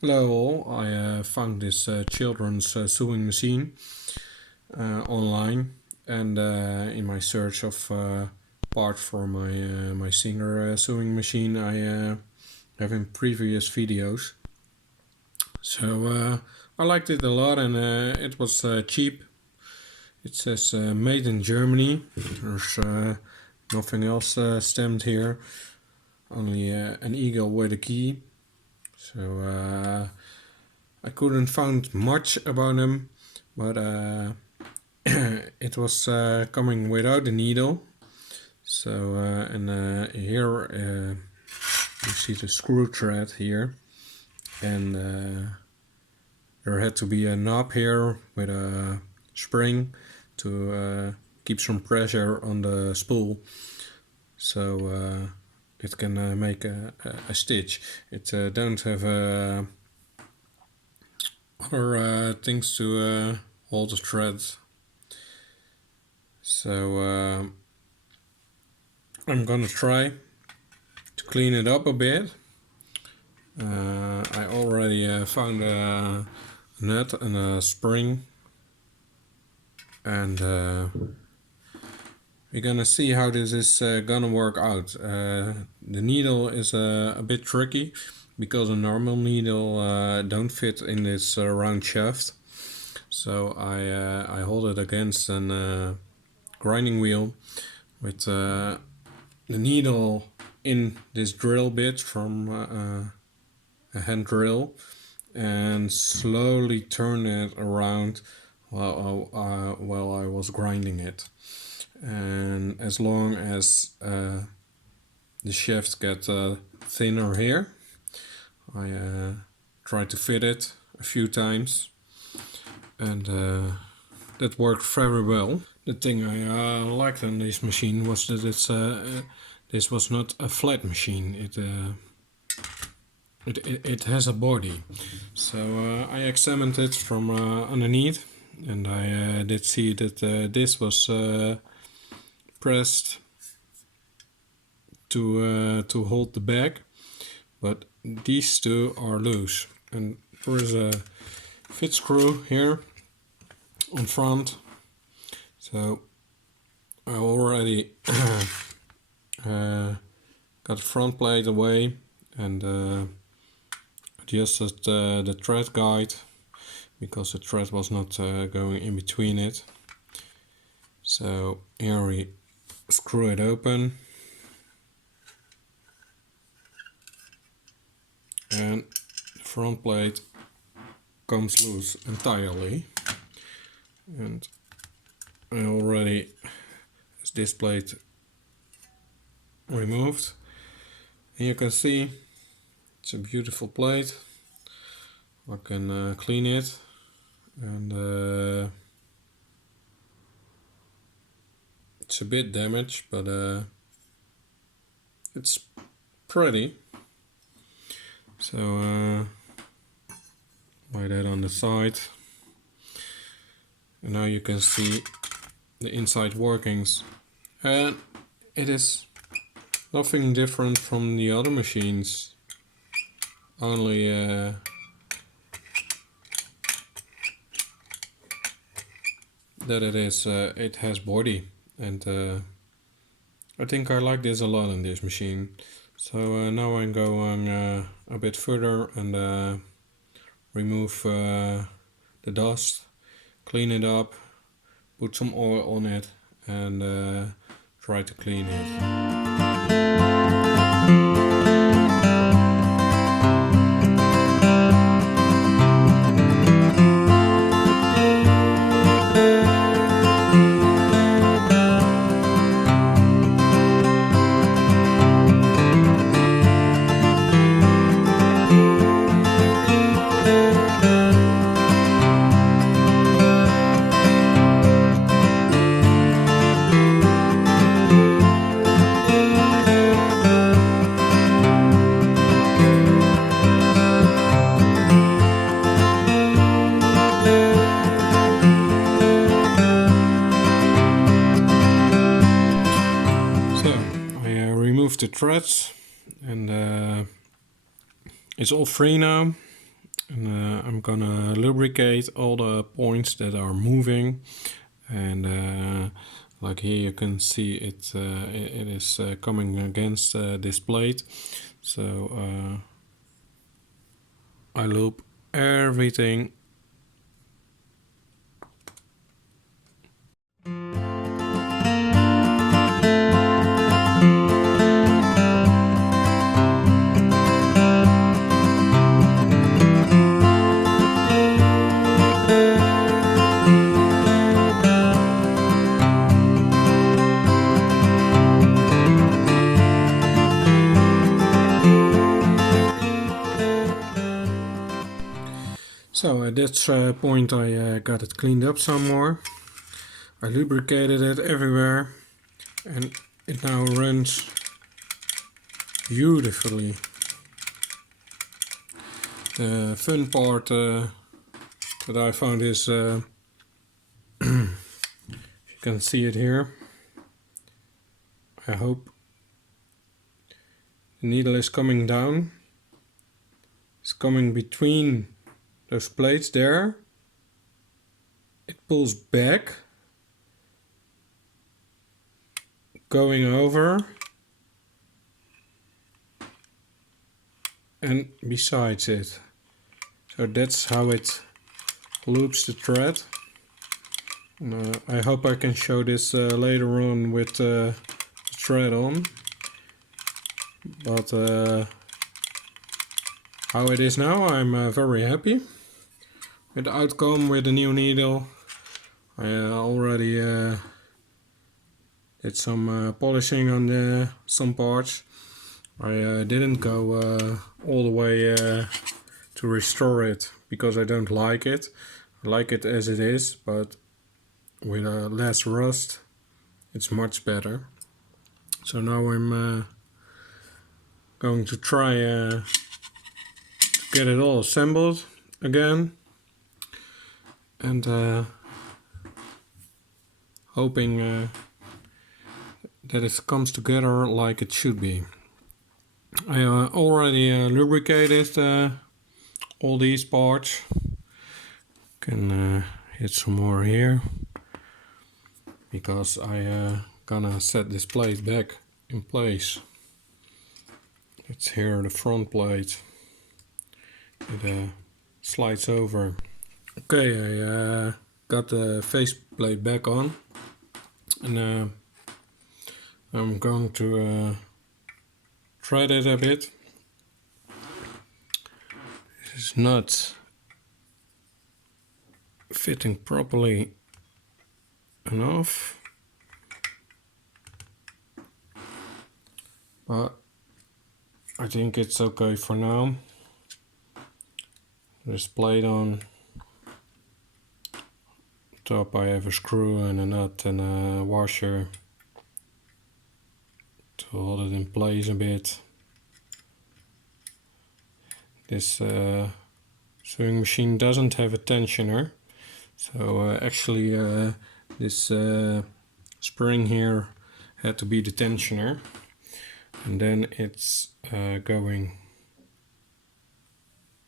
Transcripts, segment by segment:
Hello all, I found this children's sewing machine online, and in my search of parts for my Singer sewing machine I have in previous videos. So I liked it a lot, and it was cheap. It says made in Germany. There's nothing else stamped here, only an eagle with a key. So I couldn't find much about them, but it was coming without the needle. So and here you see the screw thread here, and there had to be a knob here with a spring to keep some pressure on the spool, so it can make a stitch. It don't have other things to hold the threads. So I'm gonna try to clean it up a bit. I already found a nut and a spring, and we're gonna see how this is gonna work out. The needle is a bit tricky because a normal needle don't fit in this round shaft. So I hold it against a grinding wheel with the needle in this drill bit from a hand drill, and slowly turn it around while I was grinding it. And as long as the shafts get thinner here, I try to fit it a few times, and that worked very well. The thing I liked on this machine was that this was not a flat machine. It has a body. So I examined it from underneath, and I did see that this was pressed to hold the bag, but these two are loose, and there is a fit screw here on front. So I already got the front plate away and adjusted the thread guide because the thread was not going in between it. So here we screw it open, and the front plate comes loose entirely, and I already has this plate removed, and you can see it's a beautiful plate. I can clean it, and it's a bit damaged, but it's pretty. So lay that on the side, and now you can see the inside workings, and it is nothing different from the other machines, only that it has body, and I think I like this a lot in this machine. So now I'm going a bit further and remove the dust, clean it up, put some oil on it, and try to clean it. The threads, and it's all free now, And I'm gonna lubricate all the points that are moving, and like here you can see it is coming against this plate. So I loop everything. So at that point I got it cleaned up some more. I lubricated it everywhere and it now runs beautifully. The fun part that I found is you can see it here. I hope the needle is coming down. It's coming between those plates there. It pulls back, going over, and besides it. So that's how it loops the thread. I hope I can show this later on with the thread on. But how it is now, I'm very happy with the outcome with the new needle. I already did some polishing on some parts. I didn't go all the way to restore it because I don't like it. I like it as it is, but with less rust it's much better. So now I'm going to try to get it all assembled again, and hoping that it comes together like it should be. I already lubricated all these parts. Can hit some more here because I gonna set this plate back in place. It's here the front plate. It slides over. Okay, I got the face plate back on, and I'm going to thread it a bit. This is not fitting properly enough, but I think it's okay for now. There's plate on top. I have a screw and a nut and a washer to hold it in place a bit. This sewing machine doesn't have a tensioner, so actually this spring here had to be the tensioner, and then it's going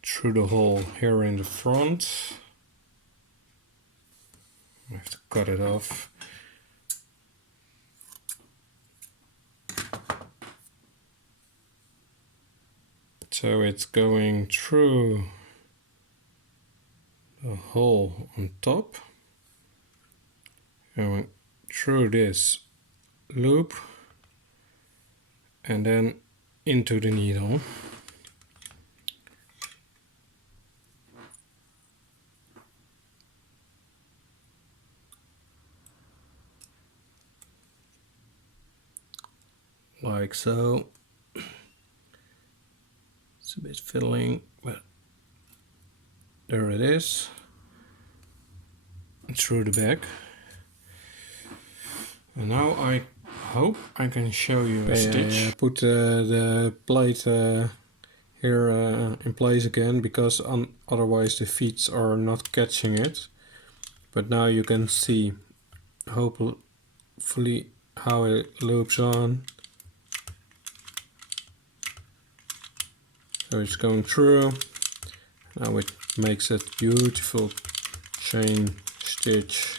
through the hole here in the front. I have to cut it off. So it's going through the hole on top, going through this loop, and then into the needle. Like so. It's a bit fiddling, but there it is. Through the back. And now I hope I can show you a stitch. I put the plate here in place again because otherwise the feet are not catching it. But now you can see hopefully how it loops on. So it's going through. Now it makes a beautiful chain stitch.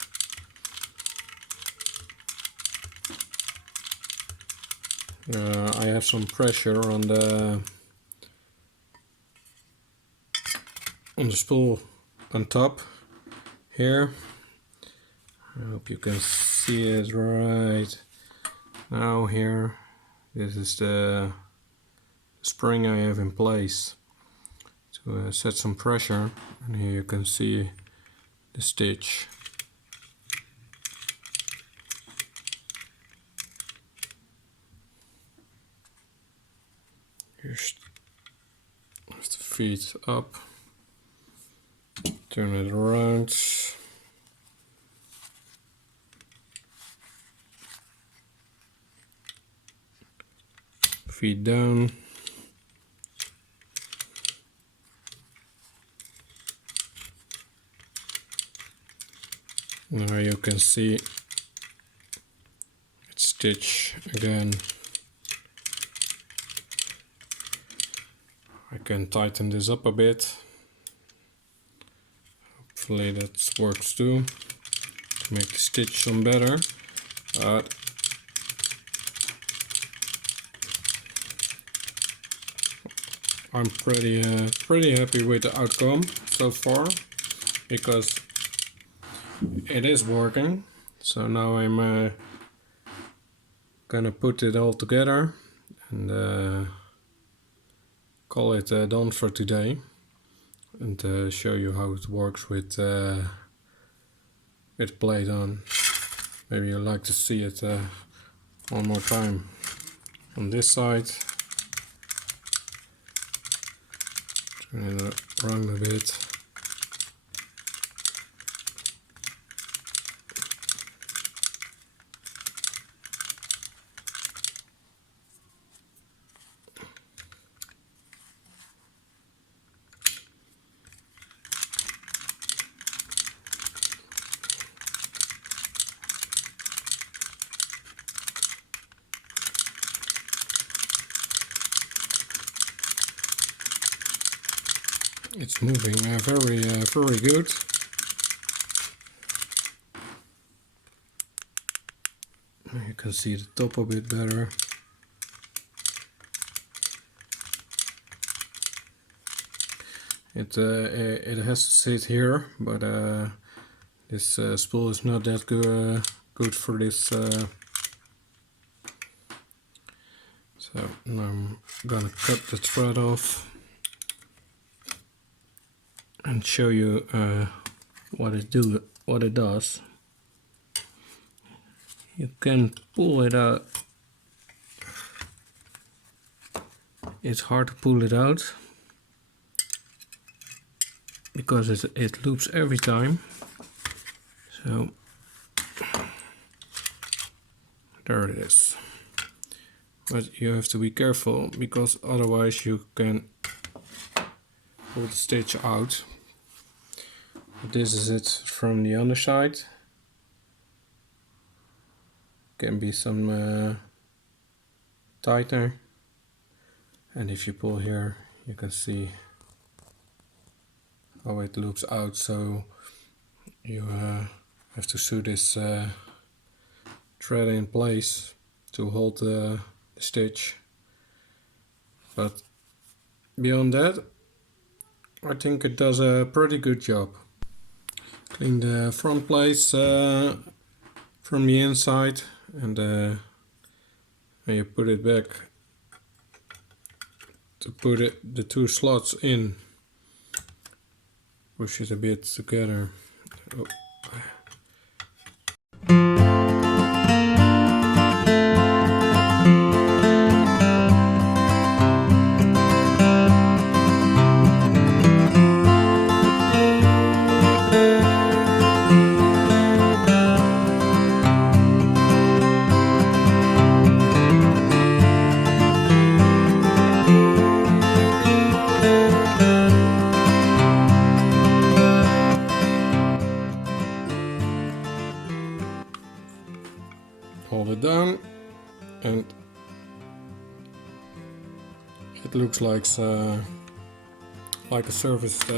I have some pressure on the spool on top here. I hope you can see it right now here. This is the spring I have in place to set some pressure, and here you can see the stitch. Here's the feet up, turn it around, feet down, now you can see it's stitch again. I can tighten this up a bit. Hopefully that works too, to make the stitch some better. But I'm pretty happy with the outcome so far, because it is working. So now I'm gonna put it all together and call it done for today, and show you how it works with plate on. Maybe you'd like to see it one more time on this side. Turn it around a bit. It's moving very good. You can see the top a bit better. It has to sit here, but this spool is not that good for this. So now I'm gonna cut the thread off and show you what it does. You can pull it out. It's hard to pull it out because it loops every time. So there it is. But you have to be careful, because otherwise you can pull the stitch out. This is it from the underside. Can be some tighter, and if you pull here you can see how it loops out, so you have to sew this thread in place to hold the stitch. But beyond that, I think it does a pretty good job. Clean the front plates from the inside, and you put it back to put the two slots in. Push it a bit together. Oh. Hold it down, and it looks like like a serviced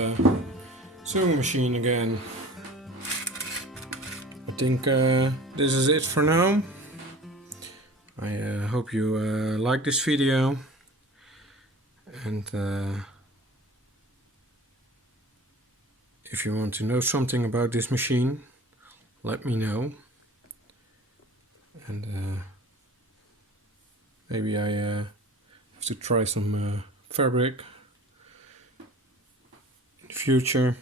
sewing machine again. I think this is it for now. I hope you like this video, and if you want to know something about this machine, let me know, and maybe I have to try some fabric in the future.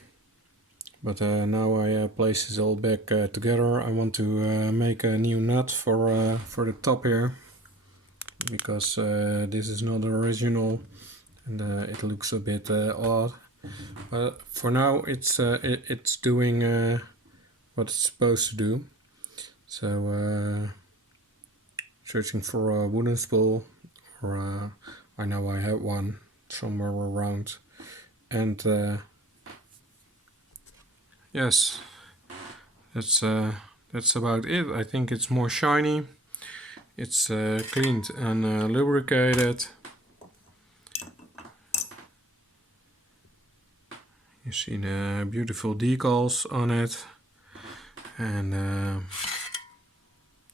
But now I place this all back together. I want to make a new nut for the top here, because this is not original and it looks a bit odd. But for now it's doing what it's supposed to do. So searching for a wooden spool, or I know I have one somewhere around, and yes, that's about it. I think it's more shiny. It's cleaned and lubricated. You see the beautiful decals on it, and the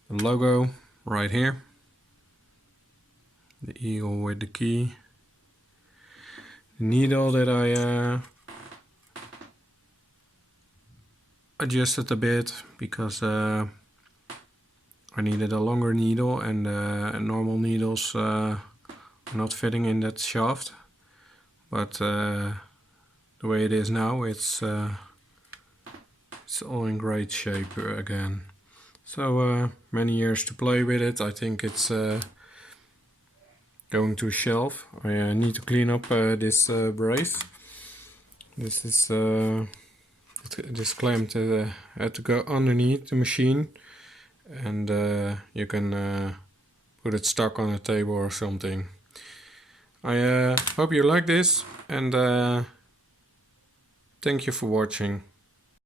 logo right here. The eagle with the key. The needle that I adjusted a bit, because I needed a longer needle, and normal needles are not fitting in that shaft. But the way it is now, it's all in great shape again. So many years to play with it. I think it's going to a shelf. I need to clean up this brace. This is this clamp that had to go underneath the machine, and you can put it stuck on a table or something. I hope you like this, and thank you for watching.